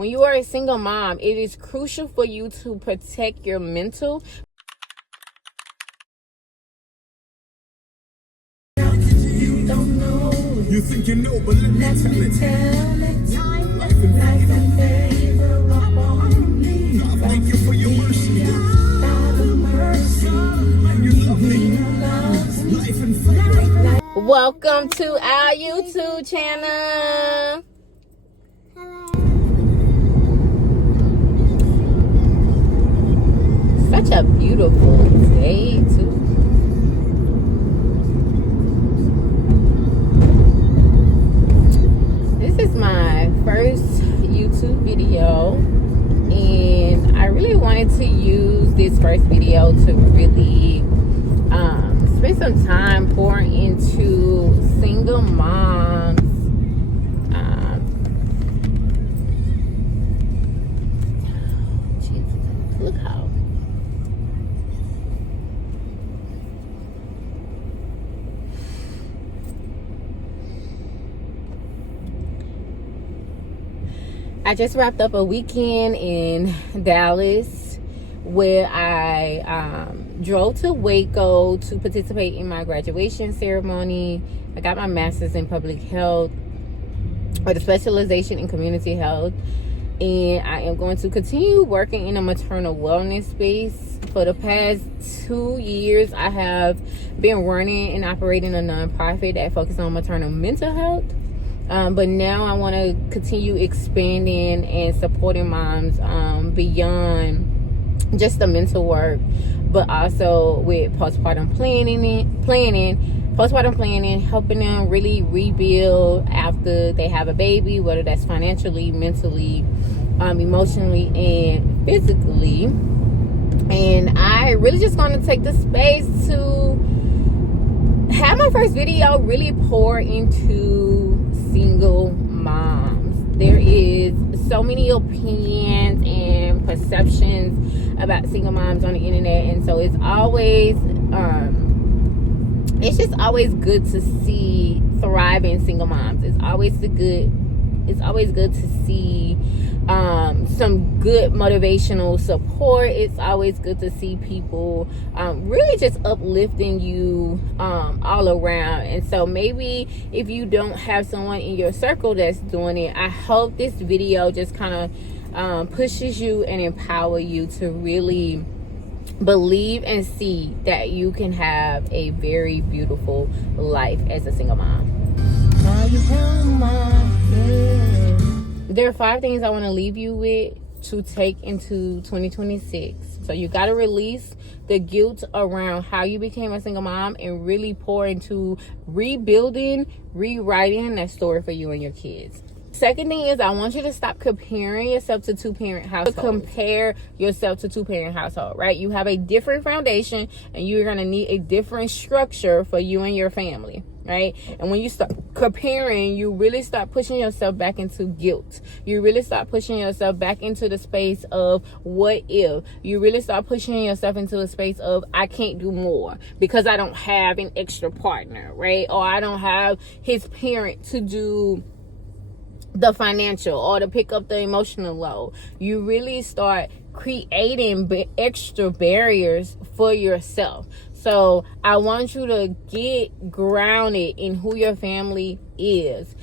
when you are a single mom, it is crucial for you to protect your mental. You think you know, but let me tell it. God, thank you for your mercy. And you love me. Life and favor. Welcome to our YouTube channel. Such a beautiful day too. This is my first YouTube video, and I really wanted to use this first video to really spend some time pouring into single moms. Jesus, look how I just wrapped up a weekend in Dallas where I drove to Waco to participate in my graduation ceremony. I got my master's in public health with a specialization in community health, and I am going to continue working in a maternal wellness space. For the past 2 years, I have been running and operating a nonprofit that focuses on maternal mental health. But now I want to continue expanding and supporting moms beyond just the mental work, but also with postpartum planning, helping them really rebuild after they have a baby, whether that's financially, mentally, emotionally, and physically. And I really just want to take the space to have my first video really pour into single moms. There is so many opinions and perceptions about single moms on the internet, and so it's just always good to see thriving single moms. It's always good to see some good motivational support. It's always good to see people really just uplifting you all around. And so maybe if you don't have someone in your circle that's doing it, I hope this video just kind of pushes you and empower you to really believe and see that you can have a very beautiful life as a single mom. There are 5 things I want to leave you with to take into 2026. So you got to release the guilt around how you became a single mom and really pour into rewriting that story for you and your kids. Second thing is, I want you to stop comparing yourself to two-parent household. Compare yourself to two-parent household, right? You have a different foundation, and you're going to need a different structure for you and your family, right? And when you start comparing, you really start pushing yourself back into guilt. You really start pushing yourself back into the space of what if. You really start pushing yourself into the space of I can't do more because I don't have an extra partner, right? Or I don't have his parent to do the financial or to pick up the emotional load. You really start creating extra barriers for yourself. So I want you to get grounded in who your family is.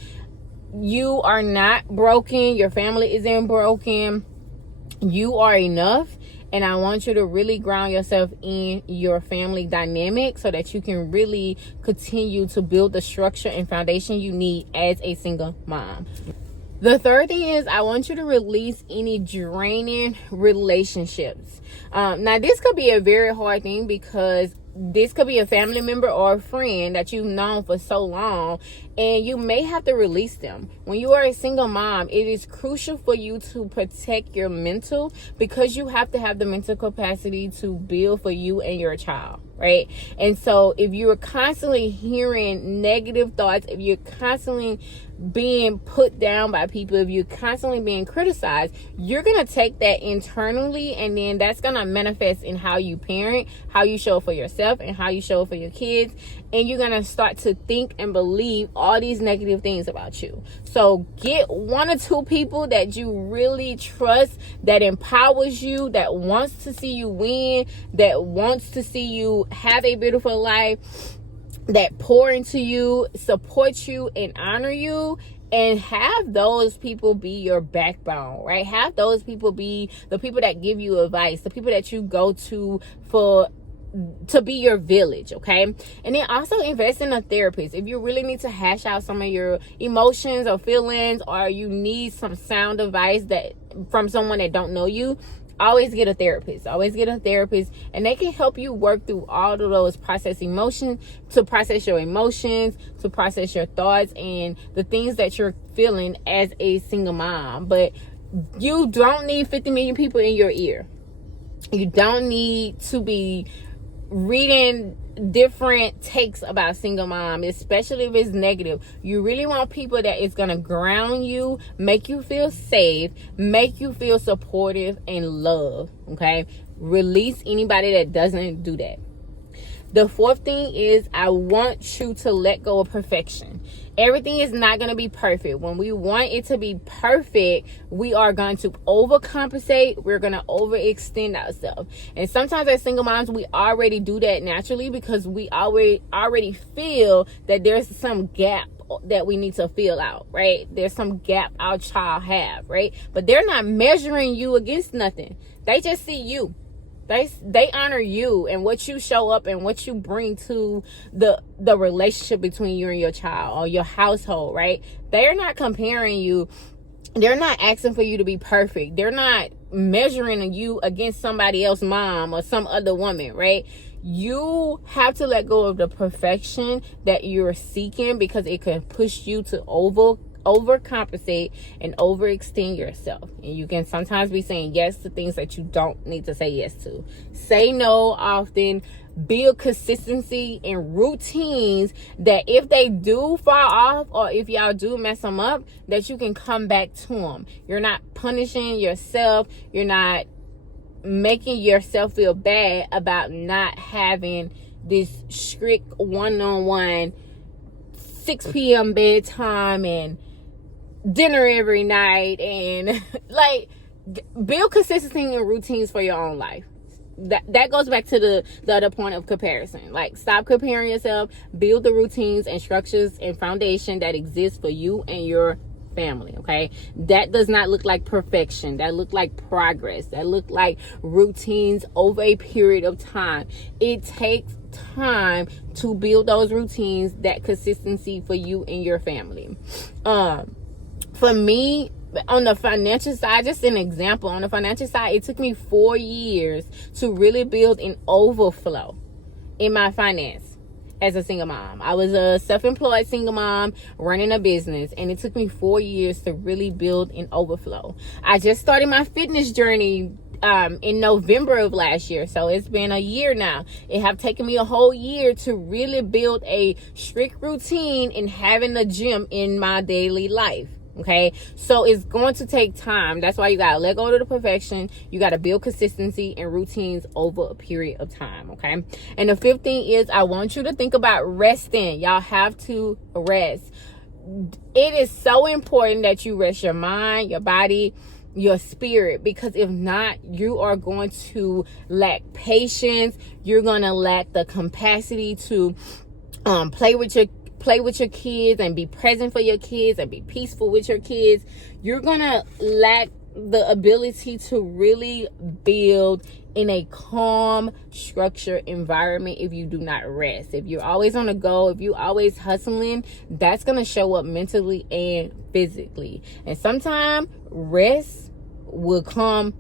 You are not broken. Your family isn't broken. You are enough. And I want you to really ground yourself in your family dynamic so that you can really continue to build the structure and foundation you need as a single mom. The third thing is, I want you to release any draining relationships. Now, this could be a very hard thing because this could be a family member or a friend that you've known for so long, and you may have to release them. When you are a single mom, it is crucial for you to protect your mental, because you have to have the mental capacity to build for you and your child, right? And so if you're constantly hearing negative thoughts, if you're constantly being put down by people, if you're constantly being criticized, you're going to take that internally, and then that's going to manifest in how you parent, how you show up for yourself, and how you show up for your kids. And you're going to start to think and believe all all these negative things about you. So get 1 or 2 people that you really trust, that empowers you, that wants to see you win, that wants to see you have a beautiful life, that pour into you, support you, and honor you. And have those people be your backbone, right? Have those people be the people that give you advice, the people that you go to be your village, okay? And then also invest in a therapist. If you really need to hash out some of your emotions or feelings, or you need some sound advice that from someone that don't know you, always get a therapist. And they can help you work through all of those to process your emotions, to process your thoughts and the things that you're feeling as a single mom. But you don't need 50 million people in your ear. You don't need to be reading different takes about single mom, especially if it's negative. You really want people that is going to ground you, make you feel safe, make you feel supportive and love. Okay, release anybody that doesn't do that. The 4th thing is, I want you to let go of perfection. Everything is not going to be perfect. When we want it to be perfect, we are going to overcompensate. We're going to overextend ourselves. And sometimes as single moms, we already do that naturally because we already feel that there's some gap that we need to fill out, right? There's some gap our child have, right? But they're not measuring you against nothing. They just see you. They honor you and what you show up and what you bring to the relationship between you and your child or your household, right? They're not comparing you. They're not asking for you to be perfect. They're not measuring you against somebody else's mom or some other woman, right? You have to let go of the perfection that you're seeking because it can push you to overcompensate and overextend yourself. And you can sometimes be saying yes to things that you don't need to say yes to. Say no often. Build consistency and routines that if they do fall off or if y'all do mess them up, that you can come back to them. You're not punishing yourself. You're not making yourself feel bad about not having this strict one-on-one 6 p.m. bedtime and dinner every night, and like build consistency and routines for your own life. That goes back to the other point of comparison. Like, stop comparing yourself. Build the routines and structures and foundation that exists for you and your family. Okay, that does not look like perfection. That look like progress. That look like routines over a period of time. It takes time to build those routines, that consistency for you and your family. For me, on the financial side, just an example, on the financial side, it took me 4 years to really build an overflow in my finance as a single mom. I was a self-employed single mom running a business, and it took me 4 years to really build an overflow. I just started my fitness journey in November of last year, so it's been a year now. It have taken me a whole year to really build a strict routine and having a gym in my daily life. Okay, so it's going to take time. That's why you gotta let go of the perfection. You gotta build consistency and routines over a period of time. Okay, and the 5th thing is, I want you to think about resting. Y'all have to rest. It is so important that you rest your mind, your body, your spirit, because if not, you are going to lack patience. You're gonna lack the capacity to play with your kids and be present for your kids and be peaceful with your kids. You're gonna lack the ability to really build in a calm, structured environment if you do not rest. If you're always on the go, if you're always hustling, that's gonna show up mentally and physically. And sometimes rest will come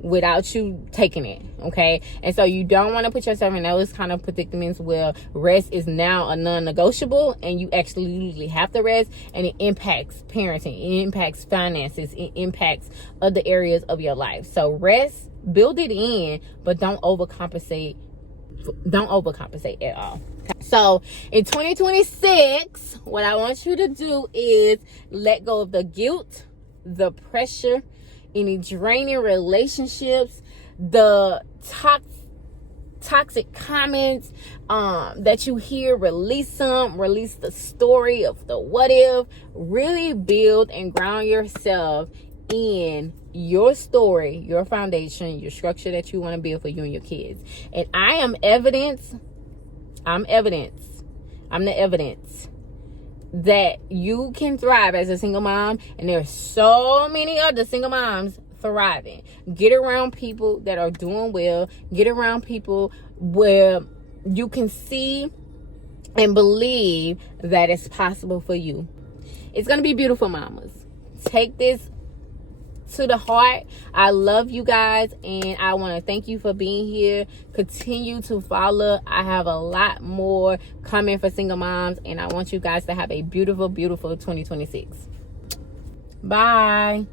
without you taking it. Okay, and so you don't want to put yourself in those kind of predicaments where rest is now a non-negotiable and you actually usually have to rest, and it impacts parenting, it impacts finances, it impacts other areas of your life. So rest, build it in, but don't overcompensate at all. So in 2026, what I want you to do is let go of the guilt, the pressure, any draining relationships, the toxic comments that you hear. Release the story of the what if. Really build and ground yourself in your story, your foundation, your structure that you want to build for you and your kids. And I am evidence. I'm the evidence that you can thrive as a single mom, and there's so many other single moms thriving. Get around people that are doing well. Get around people where you can see and believe that it's possible for you. It's gonna be beautiful, mamas. Take this to the heart. I love you guys, and I want to thank you for being here. Continue to follow. I have a lot more coming for single moms, and I want you guys to have a beautiful 2026. Bye.